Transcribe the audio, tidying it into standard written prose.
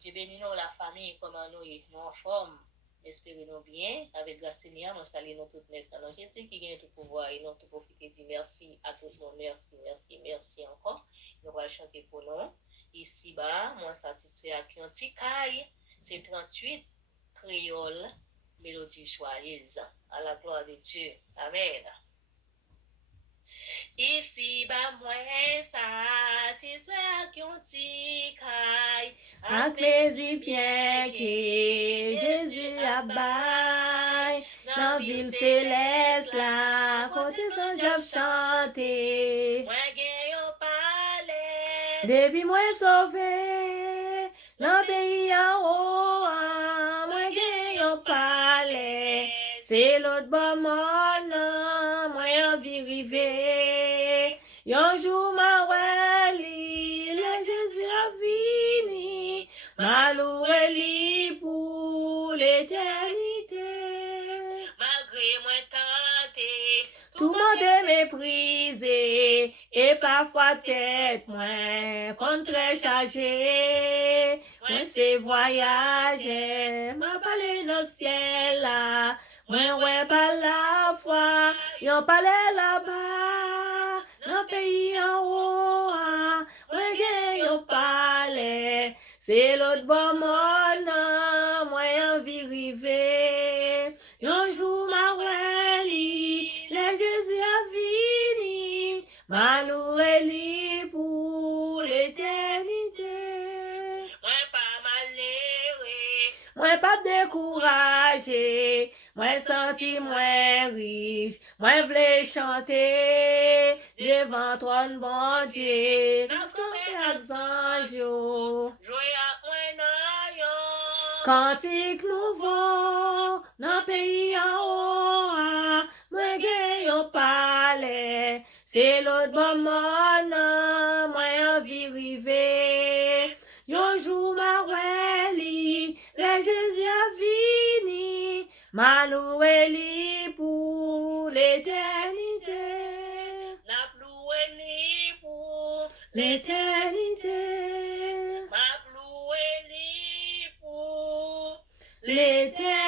Dieu bénit nous, la famille, comment nous y nous en forme. Espérons-nous bien. Avec grâce Seigneur, nous saluons tout net dans Jésus qui gagne tout pouvoir et nous tout profiter de merci à tout le monde. Merci, merci, merci encore. Nous allons chanter pour nous. Ici bas, moi satisfait à un petit caille. C'est 38 créole, mélodie joyeuse. À la gloire de Dieu. Amen. Ici bas moi satisfait à un petit caille. Ak plaisir bien que Jésus a bail dans ville céleste là côté Saint Job chanté Moi gen yon palais. depuis moi sauvé dans pays en haut moi gen yon palais c'est l'autre bon monde moi envie river un jour ma wali le Jésus a vini malheureux li pour l'éternité Malgré moi tenté, tout le monde est méprisé et parfois tête moins contre chargé moi c'est voyager m'a parlé dans le ciel là moi ouais pas la foi yon parlé là-bas dans le pays en haut moi gen yon parlé c'est l'autre bon monde moi envie river un jour ma weli le Jésus a vini malheureux li pour l'éternité moi pas malheureux. moi pas découragé moi senti moins riche moi vle chanter devant ton bon Dieu n'a avec ange Joye à moi nan yon. cantique nouveau dans pays en haut moi gen yon palais c'est l'autre bon monde moi envie river un jour ma weli le Jésus a vini malheureux li pour l'éternité N'a ploué ni pour. l'éternité Ma ploué ni pour. l'éternité